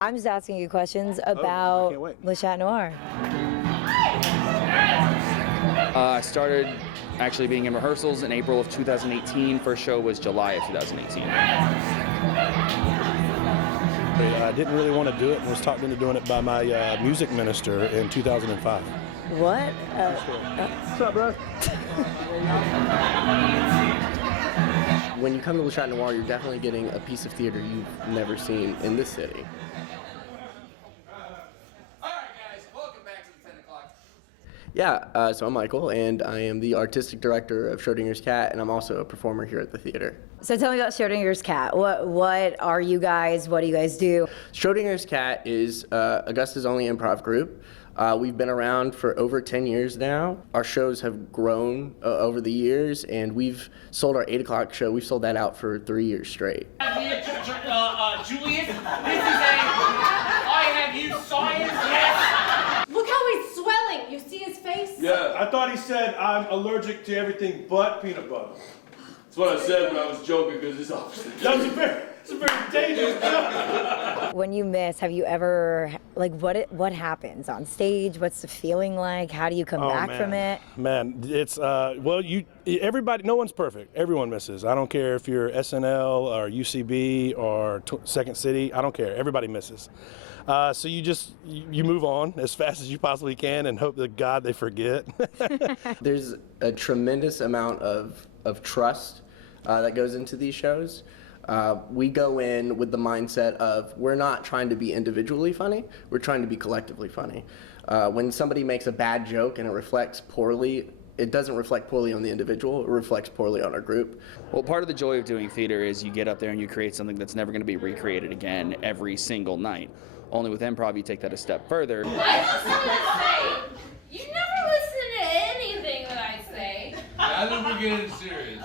I'm just asking you questions about the Chat Noir. I started actually being in rehearsals in April of 2018. First show was July of 2018. I didn't really want to do it and was talked into doing it by my music minister in 2005. What? What's up, bro? When you come to the Chat Noir, you're definitely getting a piece of theater you've never seen in this city. Yeah, so I'm Michael, and I am the artistic director of Schrodinger's Cat, and I'm also a performer here at the theater. So tell me about Schrodinger's Cat. What are you guys? What do you guys do? Schrodinger's Cat is Augusta's only improv group. We've been around for over 10 years now. Our shows have grown over the years, and we've sold our 8 o'clock show. We've sold that out for 3 years straight. Julius, this is I have you science, yes! Look how he's swelling. You see his face? Yeah, I thought he said I'm allergic to everything but peanut butter. That's what I said when I was joking, because it's opposite. That was a very dangerous joke. When you miss, have you ever, like, what happens on stage? What's the feeling like? How do you come back from it? Man, it's, well, everybody, no one's perfect. Everyone misses. I don't care if you're SNL or UCB or Second City. I don't care. Everybody misses. So you move on as fast as you possibly can and hope to God they forget. There's a tremendous amount of trust that goes into these shows. We go in with the mindset of we're not trying to be individually funny, we're trying to be collectively funny. When somebody makes a bad joke and it reflects poorly, it doesn't reflect poorly on the individual, it reflects poorly on our group. Well, part of the joy of doing theater is you get up there and you create something that's never going to be recreated again every single night. Only with improv, you take that a step further. I just want to say, you never listen to anything that I say. I think we're getting serious.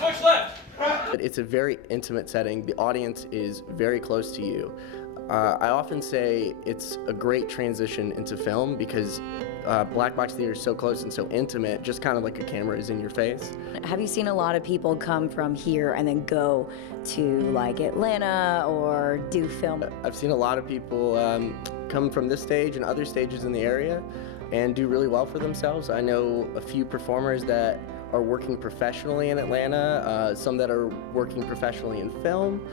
Switch left! It's a very intimate setting. The audience is very close to you. I often say it's a great transition into film because black box theater is so close and so intimate, just kind of like a camera is in your face. Have you seen a lot of people come from here and then go to like Atlanta or do film? I've seen a lot of people come from this stage and other stages in the area and do really well for themselves. I know a few performers that are working professionally in Atlanta, some that are working professionally in film.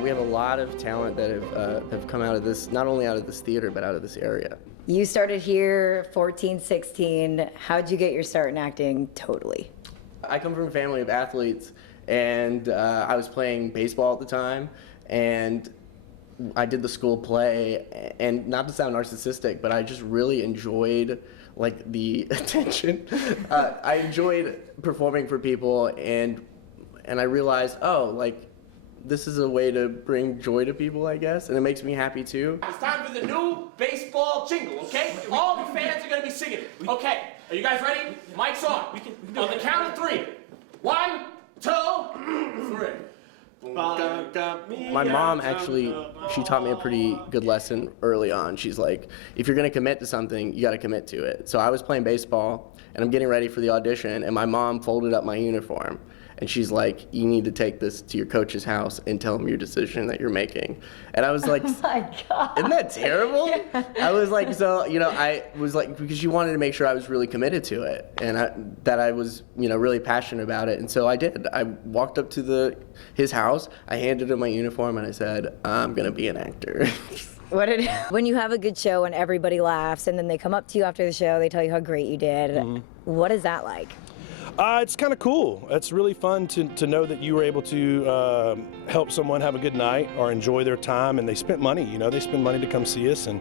We have a lot of talent that have come out of this, not only out of this theater, but out of this area. You started here 14, 16. How'd you get your start in acting? Totally. I come from a family of athletes, and I was playing baseball at the time, and I did the school play, and not to sound narcissistic, but I just really enjoyed like the attention. I enjoyed performing for people, and I realized, oh, like, this is a way to bring joy to people, I guess, and it makes me happy too. It's time for the new baseball jingle, okay? All the fans are gonna be singing. Okay, are you guys ready? Mic's on. On the count of 3. 1, 2, 3. My mom actually, she taught me a pretty good lesson early on. She's like, if you're gonna commit to something, you gotta commit to it. So I was playing baseball, and I'm getting ready for the audition, and my mom folded up my uniform. And she's like, you need to take this to your coach's house and tell him your decision that you're making. And I was like, Oh my God. Isn't that terrible? Yeah. I was like, so, you know, I was like, because she wanted to make sure I was really committed to it and that I was, you know, really passionate about it. And so I did. I walked up to his house, I handed him my uniform, and I said, I'm going to be an actor. When you have a good show and everybody laughs and then they come up to you after the show, they tell you how great you did, what is that like? It's kind of cool. It's really fun to know that you were able to help someone have a good night or enjoy their time, and they spent money. You know, they spent money to come see us, and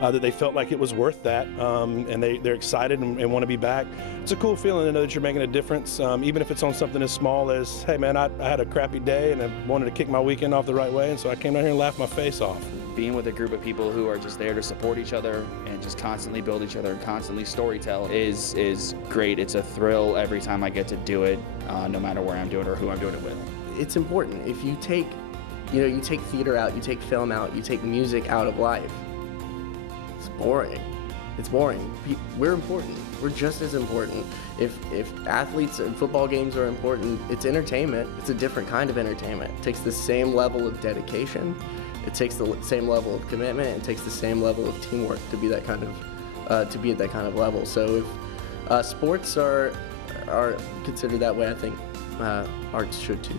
that they felt like it was worth that, and they're excited and want to be back. It's a cool feeling to know that you're making a difference, even if it's on something as small as, hey man, I had a crappy day and I wanted to kick my weekend off the right way, and so I came down here and laughed my face off. Being with a group of people who are just there to support each other and just constantly build each other and constantly storytell is great. It's a thrill every time I get to do it, no matter where I'm doing it or who I'm doing it with. It's important. If you take, you take theater out, you take film out, you take music out of life, it's boring. it's boring. We're important. We're just as important. If athletes and football games are important, it's entertainment. It's a different kind of entertainment. It takes the same level of dedication. It takes the same level of commitment. It takes the same level of teamwork to be that kind of to be at that kind of level. So if sports are considered that way, I think arts should too.